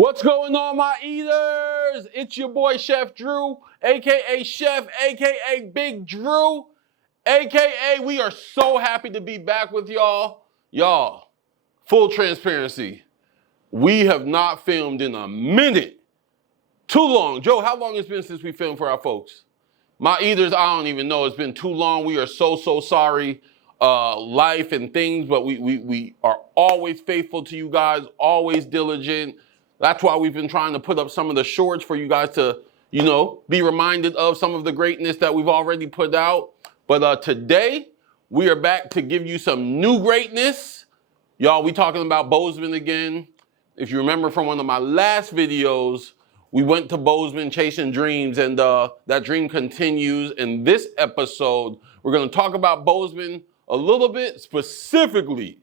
What's going on, my eaters? It's your boy Chef Drew, aka Chef, aka Big Drew, aka we are so happy to be back with y'all. Y'all, full transparency, we have not filmed in a minute. Too long. Joe, how long it's been since we filmed for our folks? My eaters, I don't even know. It's been too long. We are so sorry. Life and things, but we are always faithful to you guys, always diligent. That's why we've been trying to put up some of the shorts for you guys to, be reminded of some of the greatness that we've already put out. But today, we are back to give you some new greatness. Y'all, we talking about Bozeman again. If you remember from one of my last videos, we went to Bozeman chasing dreams, and that dream continues. In this episode, we're going to talk about Bozeman a little bit specifically.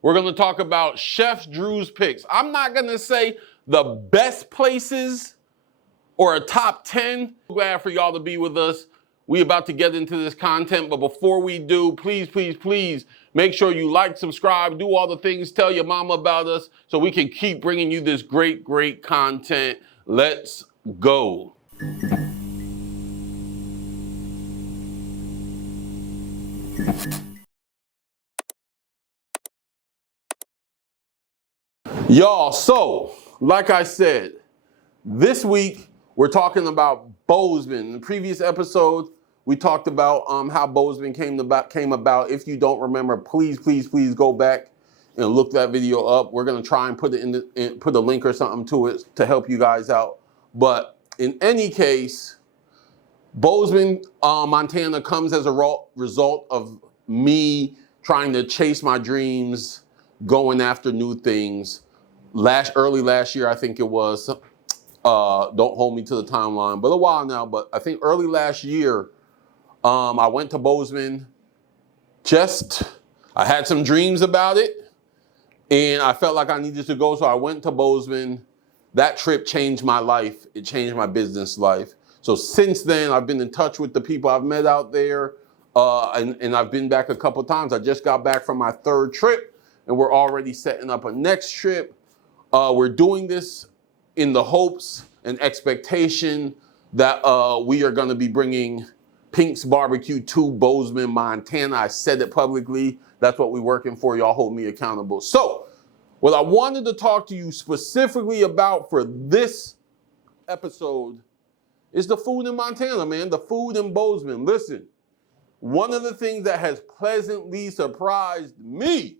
We're going to talk about Chef Drew's picks. I'm not going to say the best places or a top 10. Glad for y'all to be with us. We about to get into this content, but before we do, please make sure you like, subscribe, do all the things, tell your mama about us so we can keep bringing you this great content. Let's go. Y'all, so like I said, this week we're talking about Bozeman. In the previous episode, we talked about how Bozeman came about. If you don't remember, please go back and look that video up. We're gonna try and put it put a link or something to it to help you guys out. But in any case, Bozeman, Montana comes as a result of me trying to chase my dreams, going after new things. Early last year, I think it was, don't hold me to the timeline, but a while now, but I think early last year, I went to Bozeman. I had some dreams about it, and I felt like I needed to go, so I went to Bozeman. That trip changed my life. It changed my business life. So since then, I've been in touch with the people I've met out there, and I've been back a couple times. I just got back from my third trip, and we're already setting up a next trip. We're doing this in the hopes and expectation that we are going to be bringing Pink's Barbecue to Bozeman, Montana. I said it publicly. That's what we're working for. Y'all hold me accountable. So what I wanted to talk to you specifically about for this episode is the food in Montana, man. The food in Bozeman. Listen, one of the things that has pleasantly surprised me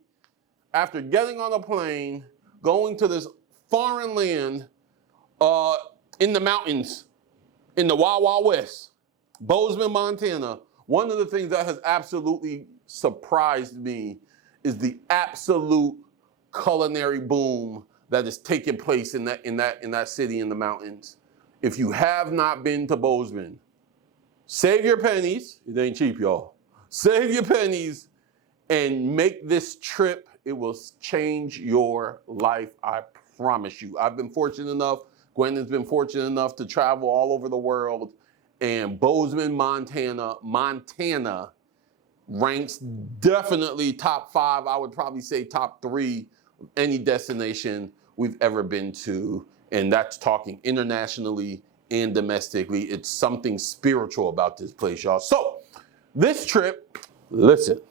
after getting on a plane, going to this foreign land in the mountains, in the Wild Wild West, Bozeman, Montana, one of the things that has absolutely surprised me is the absolute culinary boom that is taking place in that city in the mountains. If you have not been to Bozeman, save your pennies. It ain't cheap, y'all. Save your pennies and make this trip. It will change your life, I promise you. I've been fortunate enough, Gwen has been fortunate enough to travel all over the world, and Bozeman, Montana ranks definitely top 5. I would probably say top 3 of any destination we've ever been to, and that's talking internationally and domestically. It's something spiritual about this place, y'all. So this trip, listen,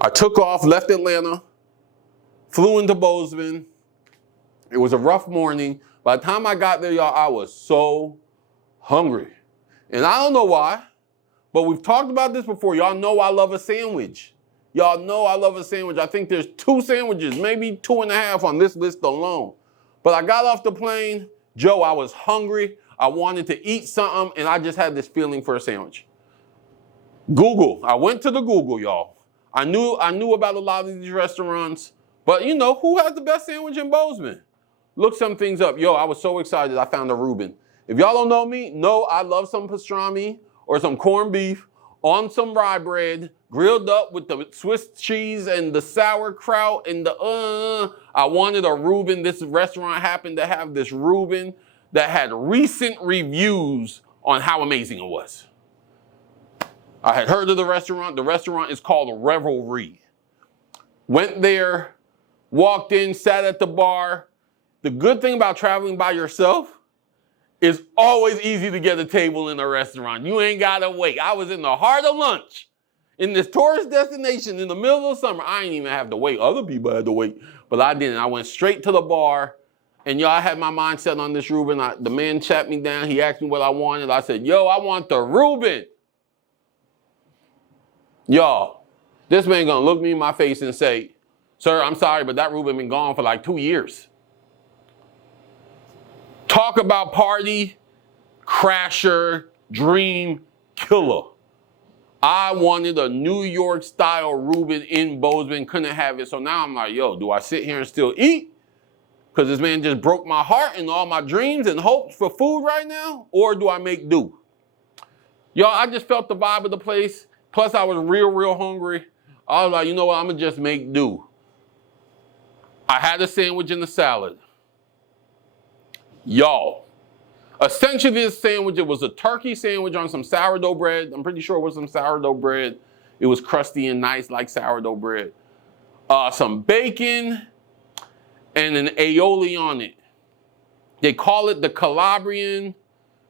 I took off, left Atlanta, flew into Bozeman. It was a rough morning. By the time I got there, y'all, I was so hungry. And I don't know why, but we've talked about this before. Y'all know I love a sandwich. Y'all know I love a sandwich. I think there's 2 sandwiches, maybe 2.5 on this list alone. But I got off the plane. Joe, I was hungry. I wanted to eat something, and I just had this feeling for a sandwich. Google. I went to the Google, y'all. I knew about a lot of these restaurants, but who has the best sandwich in Bozeman? Look some things up. Yo, I was so excited I found a Reuben. If y'all don't know me, know I love some pastrami or some corned beef on some rye bread, grilled up with the Swiss cheese and the sauerkraut and I wanted a Reuben. This restaurant happened to have this Reuben that had recent reviews on how amazing it was. I had heard of the restaurant. The restaurant is called Revelry. Went there, walked in, sat at the bar. The good thing about traveling by yourself, it's always easy to get a table in a restaurant. You ain't gotta wait. I was in the heart of lunch in this tourist destination in the middle of the summer. I didn't even have to wait. Other people had to wait, but I didn't. I went straight to the bar, and y'all, I had my mind set on this Reuben. The man sat me down. He asked me what I wanted. I said, yo, I want the Reuben. Y'all, this man gonna look me in my face and say, sir, I'm sorry, but that Reuben been gone for like 2 years. Talk about party, crasher, dream killer. I wanted a New York style Reuben in Bozeman, couldn't have it. So now I'm like, yo, do I sit here and still eat? Because this man just broke my heart and all my dreams and hopes for food right now? Or do I make do? Y'all, I just felt the vibe of the place. Plus I was real hungry. I was like, you know what, I'm gonna just make do. I had a sandwich and a salad. Y'all, essentially this sandwich, it was a turkey sandwich on some sourdough bread. I'm pretty sure it was some sourdough bread. It was crusty and nice like sourdough bread. Some bacon and an aioli on it. They call it the Calabrian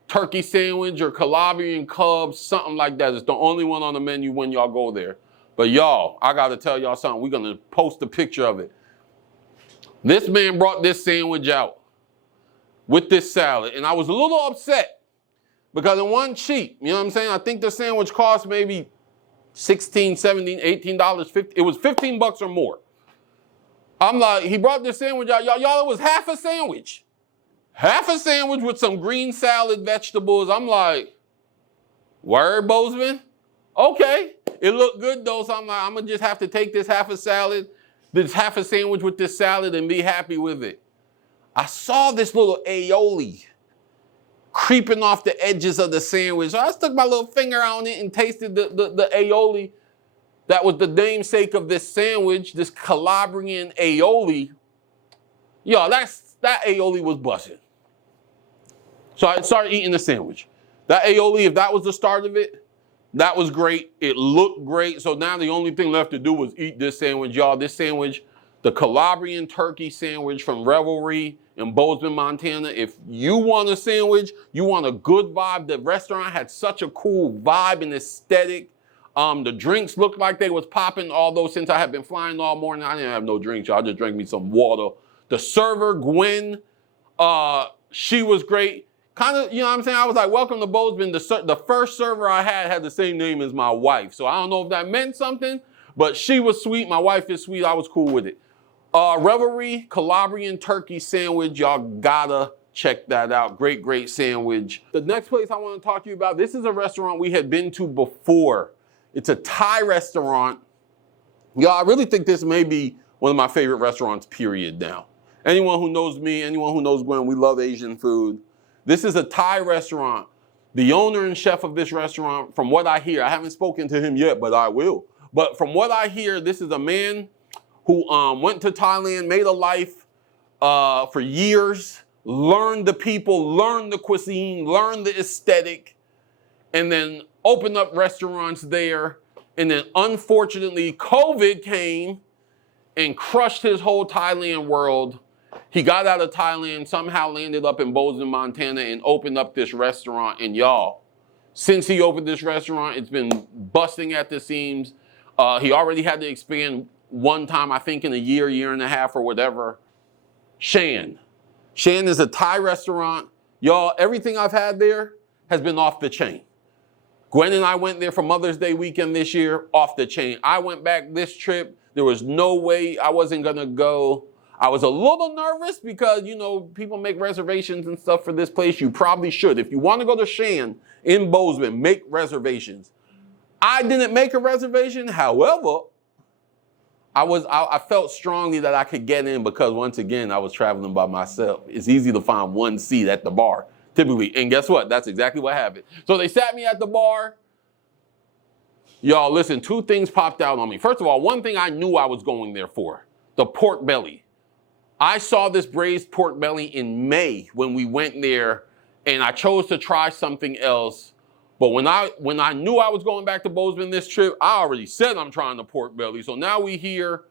turkey sandwich or Calabrian Cubs, something like that. It's the only one on the menu when y'all go there. But y'all, I gotta tell y'all something. We're gonna post a picture of it. This man brought this sandwich out with this salad, and I was a little upset because it wasn't cheap. You know what I'm saying? I think the sandwich cost maybe $16, $17, $18, 50. It was 15 bucks or more. I'm like, he brought this sandwich out. Y'all, it was half a sandwich. Half a sandwich with some green salad, vegetables. I'm like, word, Bozeman? Okay. It looked good though, so I'm like, I'm gonna just have to take this half a salad, this half a sandwich with this salad and be happy with it. I saw this little aioli creeping off the edges of the sandwich. So I stuck my little finger on it and tasted the aioli. That was the namesake of this sandwich, this Calabrian aioli. Yo, that aioli was busting. So I started eating the sandwich. That aioli, if that was the start of it, that was great. It looked great. So now the only thing left to do was eat this sandwich. Y'all, this sandwich, the Calabrian turkey sandwich from Revelry in Bozeman, Montana. If you want a sandwich, you want a good vibe. The restaurant had such a cool vibe and aesthetic. The drinks looked like they was popping, although since I had been flying all morning, I didn't have no drinks. Y'all, I just drank me some water. The server, Gwen, she was great. Kind of, you know what I'm saying? I was like, welcome to Bozeman. The first server I had the same name as my wife. So I don't know if that meant something, but she was sweet. My wife is sweet. I was cool with it. Revelry Calabrian turkey sandwich. Y'all gotta check that out. Great sandwich. The next place I want to talk to you about, this is a restaurant we had been to before. It's a Thai restaurant. Y'all, I really think this may be one of my favorite restaurants, period, now. Anyone who knows me, anyone who knows Gwen, we love Asian food. This is a Thai restaurant. The owner and chef of this restaurant, from what I hear, I haven't spoken to him yet, but I will. But from what I hear, this is a man who went to Thailand, made a life for years, learned the people, learned the cuisine, learned the aesthetic, and then opened up restaurants there. And then unfortunately, COVID came and crushed his whole Thailand world. He got out of Thailand, somehow landed up in Bozeman, Montana, and opened up this restaurant. And y'all, since he opened this restaurant, it's been busting at the seams. He already had to expand one time, I think in a year and a half or whatever. Shan. Shan is a Thai restaurant. Y'all, everything I've had there has been off the chain. Gwen and I went there for Mother's Day weekend this year, off the chain. I went back this trip. There was no way I wasn't gonna go. I was a little nervous because, you know, people make reservations and stuff for this place. You probably should. If you want to go to Shan in Bozeman, make reservations. I didn't make a reservation. However, I felt strongly that I could get in because, once again, I was traveling by myself. It's easy to find one seat at the bar, typically. And guess what? That's exactly what happened. So they sat me at the bar. Y'all, listen, two things popped out on me. First of all, one thing I knew I was going there for, the pork belly. I saw this braised pork belly in May when we went there, and I chose to try something else. But when I knew I was going back to Bozeman this trip, I already said I'm trying the pork belly. So now we here,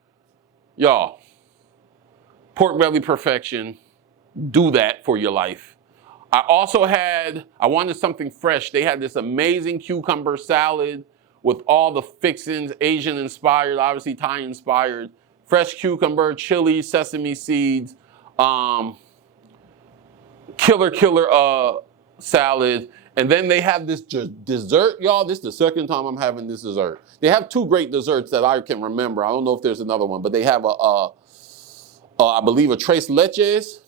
y'all, pork belly perfection. do that for your life. I wanted something fresh. They had this amazing cucumber salad with all the fixings, Asian inspired, obviously Thai inspired, fresh cucumber, chili, sesame seeds, killer salad. And then they have this dessert, y'all. This is the second time I'm having this dessert. They have two great desserts that I can remember. I don't know if there's another one, but they have I believe a tres leches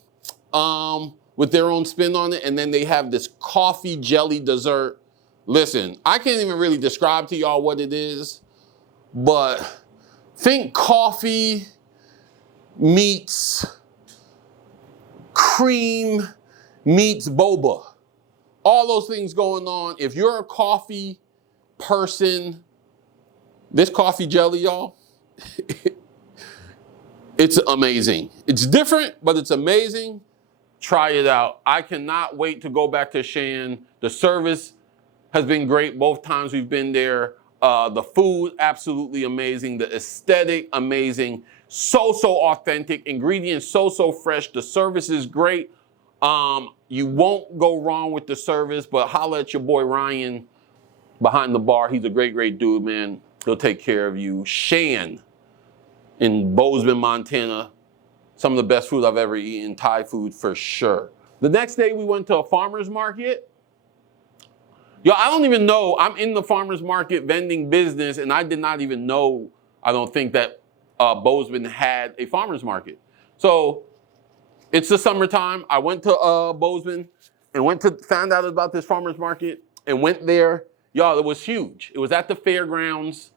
with their own spin on it. And then they have this coffee jelly dessert. Listen, I can't even really describe to y'all what it is, but think coffee meets cream meets boba. All those things going on. If you're a coffee person, this coffee jelly, y'all, it's amazing. It's different, but it's amazing. Try it out. I cannot wait to go back to Shan. The service has been great both times we've been there. The food, absolutely amazing. The aesthetic, amazing. So authentic. Ingredients, so fresh. The service is great. You won't go wrong with the service, but holla at your boy Ryan behind the bar. He's a great dude, man. He'll take care of you. Shan in Bozeman, Montana. Some of the best food I've ever eaten. Thai food for sure. The next day we went to a farmer's market. Yo, I don't even know. I'm in the farmer's market vending business, and I did not even know, I don't think, that Bozeman had a farmer's market. So it's the summertime. I went to Bozeman and found out about this farmer's market and went there. Y'all, it was huge. It was at the fairgrounds.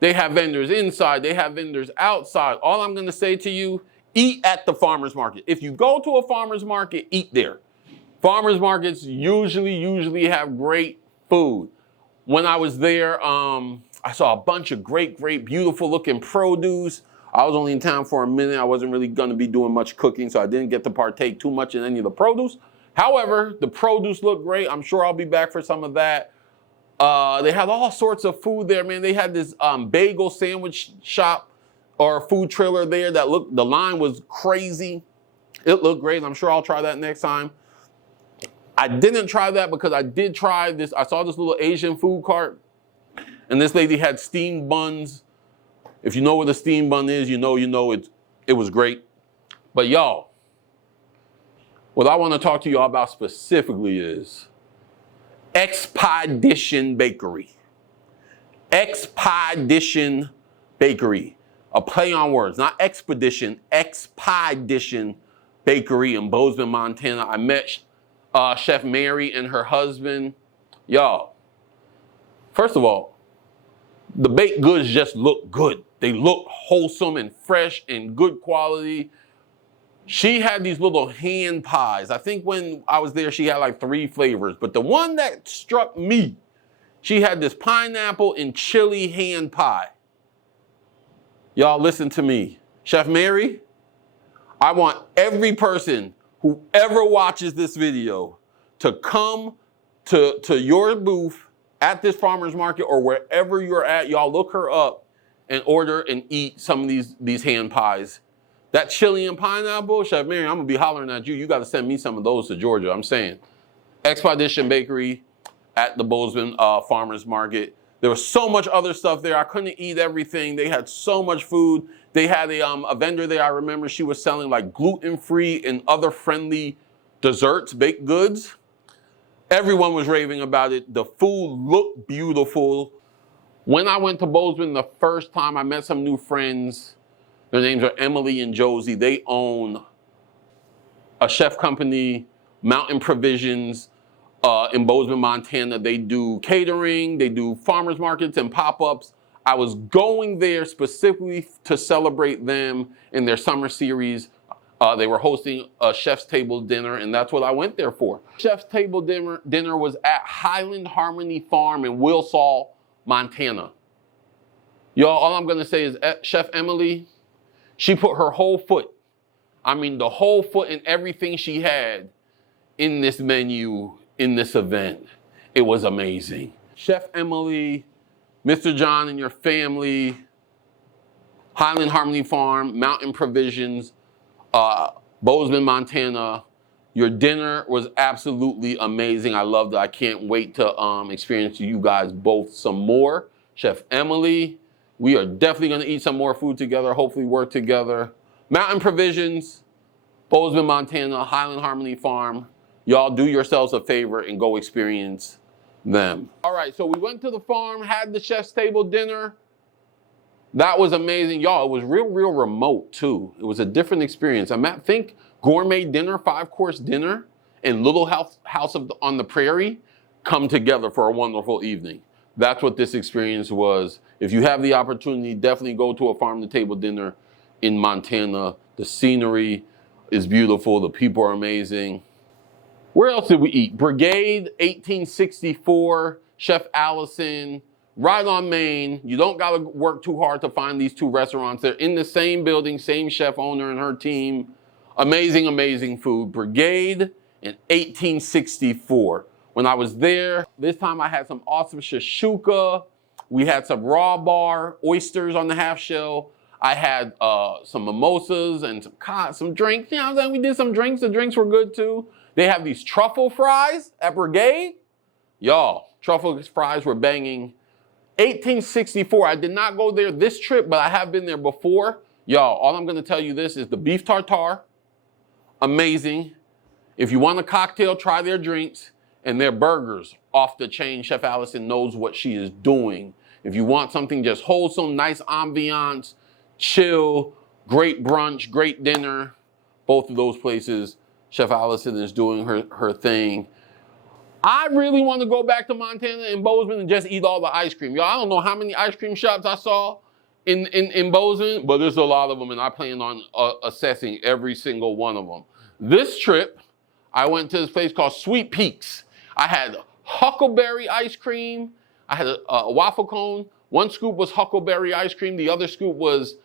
They have vendors inside. They have vendors outside. All I'm going to say to you, eat at the farmer's market. If you go to a farmer's market, eat there. Farmers markets usually have great food. When I was there, I saw a bunch of great, beautiful looking produce. I was only in town for a minute. I wasn't really going to be doing much cooking, so I didn't get to partake too much in any of the produce. However, the produce looked great. I'm sure I'll be back for some of that. They had all sorts of food there, man. They had this bagel sandwich shop or food trailer there that the line was crazy. It looked great. I'm sure I'll try that next time. I didn't try that because I did try this. I saw this little Asian food cart, and this lady had steamed buns. If you know what a steamed bun is, you know it was great. But y'all, what I want to talk to y'all about specifically is Expedition Bakery. Expedition Bakery. A play on words, not expedition, Expedition Bakery in Bozeman, Montana. I met Chef Mary and her husband. Y'all, first of all, the baked goods just look good. They look wholesome and fresh and good quality. She had these little hand pies. I think when I was there, she had like 3 flavors. But the one that struck me, she had this pineapple and chili hand pie. Y'all listen to me. Chef Mary, I want every person who ever watches this video to come to your booth at this farmer's market or wherever you're at. Y'all look her up and order and eat some of these hand pies. That chili and pineapple, Chef Mary, I'm gonna be hollering at you. You gotta send me some of those to Georgia, I'm saying. Expedition Bakery at the Bozeman Farmers Market. There was so much other stuff there. I couldn't eat everything. They had so much food. They had a vendor there, I remember she was selling like gluten-free and other friendly desserts, baked goods. Everyone was raving about it. The food looked beautiful. When I went to Bozeman the first time, I met some new friends. Their names are Emily and Josie. They own a chef company, Mountain Provisions, in Bozeman, Montana. They do catering, they do farmers markets and pop-ups. I was going there specifically to celebrate them in their summer series. They were hosting a chef's table dinner, and that's what I went there for. Chef's table dinner was at Highland Harmony Farm in Wilsall, Montana. Y'all, all I'm gonna say is Chef Emily, she put her whole foot, I mean the whole foot in everything she had in this menu, in this event. It was amazing. Chef Emily, Mr. John and your family, Highland Harmony Farm, Mountain Provisions, Bozeman, Montana. Your dinner was absolutely amazing. I loved it. I can't wait to experience you guys both some more. Chef Emily, we are definitely gonna eat some more food together, hopefully work together. Mountain Provisions, Bozeman, Montana, Highland Harmony Farm. Y'all do yourselves a favor and go experience them. All right, so we went to the farm, had the chef's table dinner. That was amazing. Y'all, it was real remote too. It was a different experience. Think gourmet dinner, 5-course dinner, and Little House on the Prairie come together for a wonderful evening. That's what this experience was. If you have the opportunity, definitely go to a farm-to-table dinner in Montana. The scenery is beautiful. The people are amazing. Where else did we eat? Brigade, 1864, Chef Allison, right on Main. You don't gotta work too hard to find these two restaurants. They're in the same building, same chef owner and her team. Amazing, amazing food. Brigade and 1864. When I was there, this time I had some awesome shashuka. We had some raw bar, oysters on the half shell. I had some mimosas and some drinks. You know what I'm saying? We did some drinks. The drinks were good too. They have these truffle fries at Brigade. Y'all, truffle fries were banging. 1864, I did not go there this trip, but I have been there before. Y'all, all I'm gonna tell you this is the beef tartare, amazing. If you want a cocktail, try their drinks and their burgers off the chain. Chef Allison knows what she is doing. If you want something just wholesome, nice ambiance, chill, great brunch, great dinner, both of those places, Chef Allison is doing her thing. I really want to go back to Montana and Bozeman and just eat all the ice cream. Y'all, I don't know how many ice cream shops I saw in Bozeman, but there's a lot of them, and I plan on assessing every single one of them. This trip, I went to this place called Sweet Peaks. I had huckleberry ice cream. I had a waffle cone. One scoop was huckleberry ice cream. The other scoop was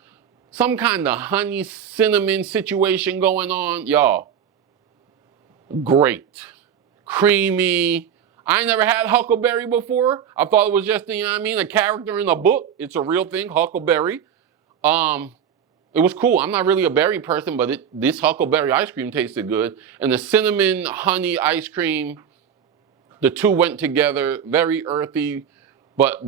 some kind of honey cinnamon situation going on. Y'all, great. Creamy. I ain't never had huckleberry before. I thought it was just, you know what I mean, a character in a book. It's a real thing, huckleberry. It was cool. I'm not really a berry person, but this huckleberry ice cream tasted good. And the cinnamon honey ice cream, the two went together, very earthy, but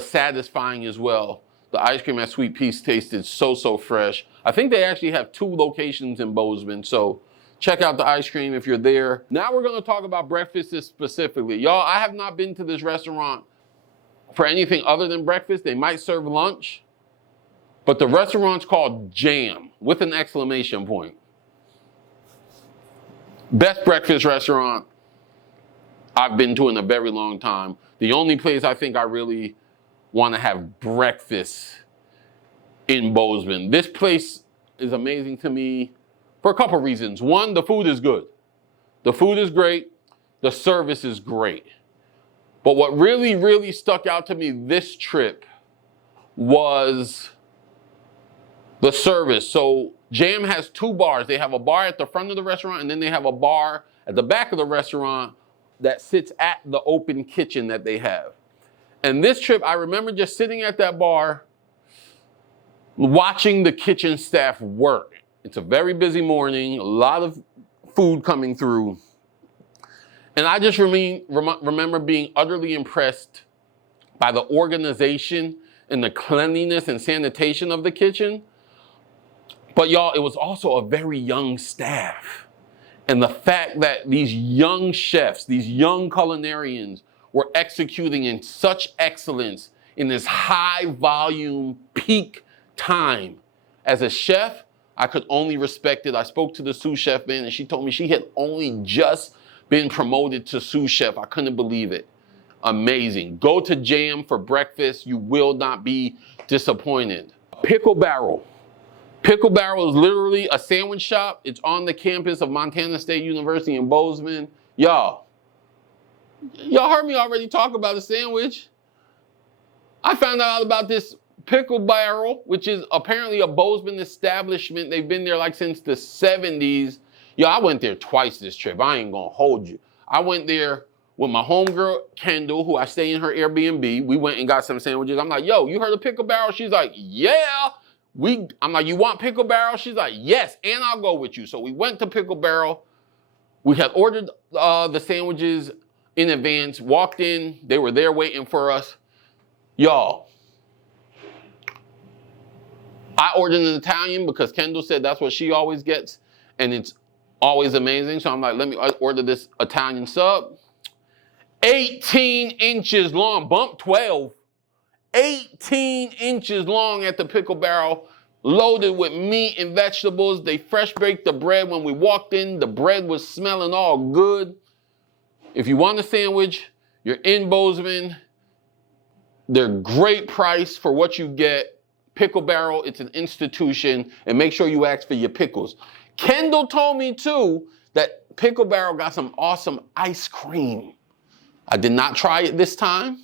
satisfying as well. The ice cream at Sweet Peace tasted so fresh. I think they actually have 2 locations in Bozeman, so check out the ice cream if you're there. Now we're gonna talk about breakfast specifically. Y'all, I have not been to this restaurant for anything other than breakfast. They might serve lunch, but the restaurant's called Jam with an exclamation point. Best breakfast restaurant I've been to in a very long time. The only place I think I really wanna have breakfast in Bozeman. This place is amazing to me for a couple reasons. One, the food is good. The food is great. The service is great. But what really stuck out to me this trip was the service. So Jam has 2 bars. They have a bar at the front of the restaurant, and then they have a bar at the back of the restaurant that sits at the open kitchen that they have. And this trip, I remember just sitting at that bar, watching the kitchen staff work. It's a very busy morning, a lot of food coming through. And I just remember being utterly impressed by the organization and the cleanliness and sanitation of the kitchen. But y'all, it was also a very young staff. And the fact that these young chefs, these young culinarians were executing in such excellence in this high volume peak time. As a chef, I could only respect it. I spoke to the sous chef man and she told me she had only just been promoted to sous chef. I couldn't believe it. Amazing. Go to Jam for breakfast. You will not be disappointed. Pickle Barrel. Pickle Barrel is literally a sandwich shop. It's on the campus of Montana State University in Bozeman. Y'all heard me already talk about a sandwich. I found out about this Pickle Barrel, which is apparently a Bozeman establishment. They've been there like since the 70s. Yo, I went there twice this trip. I ain't gonna hold you. I went there with my homegirl, Kendall, who I stay in her Airbnb. We went and got some sandwiches. I'm like, yo, you heard of Pickle Barrel? She's like, yeah. I'm like, you want Pickle Barrel? She's like, yes, and I'll go with you. So we went to Pickle Barrel. We had ordered the sandwiches in advance, walked in, they were there waiting for us. Y'all, I ordered an Italian because Kendall said that's what she always gets, and it's always amazing. So I'm like, let me order this Italian sub. 18 inches long, bump 12. 18 inches long at the Pickle Barrel, loaded with meat and vegetables. They fresh baked the bread. When we walked in, the bread was smelling all good. If you want a sandwich, you're in Bozeman. They're great price for what you get. Pickle Barrel, it's an institution, and make sure you ask for your pickles. Kendall told me too that Pickle Barrel got some awesome ice cream. I did not try it this time.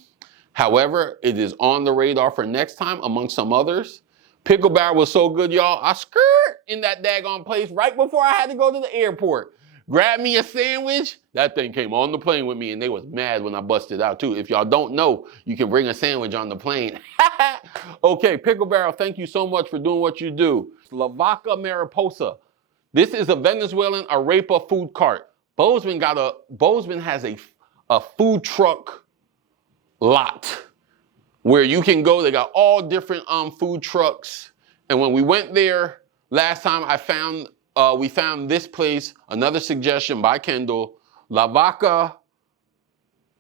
However, it is on the radar for next time among some others. Pickle Barrel was so good, y'all. I skirt in that daggone place right before I had to go to the airport. Grabbed me a sandwich. That thing came on the plane with me, and they was mad when I busted out too. If y'all don't know, you can bring a sandwich on the plane. Okay, Pickle Barrel, thank you so much for doing what you do. La Vaca Mariposa. This is a Venezuelan arepa food cart. Bozeman has a food truck lot where you can go. They got all different food trucks. And when we went there last time, we found this place, another suggestion by Kendall, La Vaca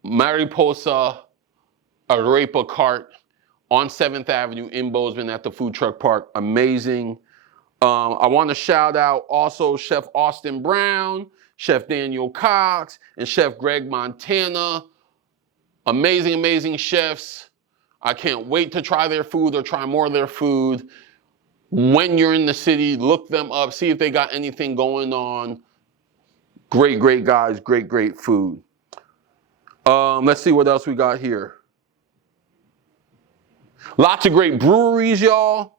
Mariposa Arepa Cart on 7th Avenue in Bozeman at the food truck park. Amazing. I want to shout out also Chef Austin Brown, Chef Daniel Cox, and Chef Greg Montana. Amazing, amazing chefs. I can't wait to try their food or try more of their food. When you're in the city, look them up, see if they got anything going on. Great, great guys, great, great food. Let's see what else we got here. Lots of great breweries, y'all.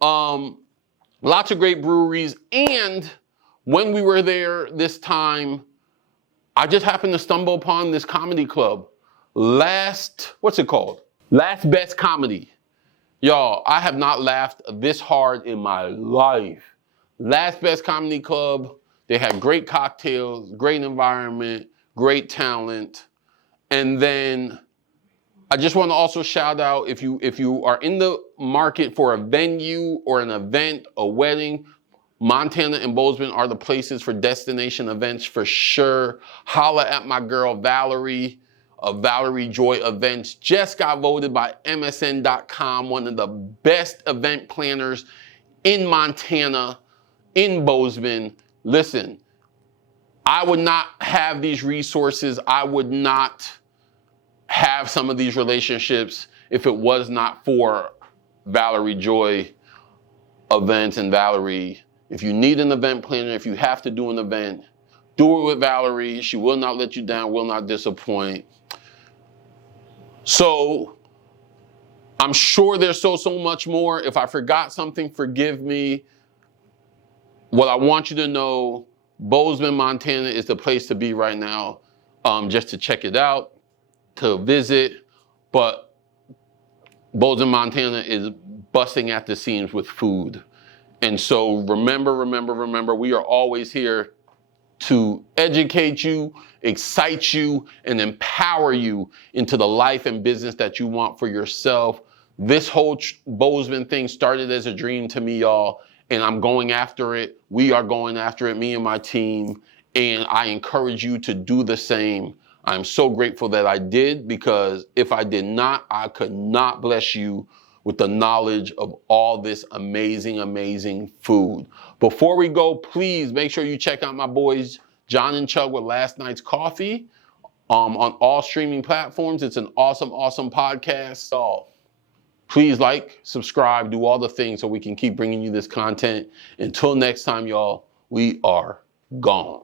Lots of great breweries. And when we were there this time, I just happened to stumble upon this comedy club. What's it called? Last Best Comedy. Y'all, I have not laughed this hard in my life. Last Best Comedy Club. They have great cocktails, great environment, great talent. And then I just want to also shout out, if you are in the market for a venue or an event, a wedding, Montana and Bozeman are the places for destination events for sure. Holla at my girl Valerie of Valerie Joy Events. Just got voted by MSN.com one of the best event planners in Montana, in Bozeman. Listen, I would not have these resources. I would not have some of these relationships if it was not for Valerie Joy Events. And Valerie, if you need an event planner, if you have to do an event, do it with Valerie. She will not let you down, will not disappoint. So I'm sure there's so much more. If I forgot something, forgive me. What I want you to know, Bozeman, Montana is the place to be right now, just to check it out, to visit. But Bozeman, Montana is busting at the seams with food. And so remember, we are always here to educate you, excite you, and empower you into the life and business that you want for yourself. This whole Bozeman thing started as a dream to me, y'all, and I'm going after it. We are going after it, me and my team, and I encourage you to do the same. I'm so grateful that I did, because if I did not, I could not bless you with the knowledge of all this amazing, amazing food. Before we go, please make sure you check out my boys, John and Chug with Last Night's Coffee, on all streaming platforms. It's an awesome, awesome podcast. So please like, subscribe, do all the things so we can keep bringing you this content. Until next time, y'all, we are gone.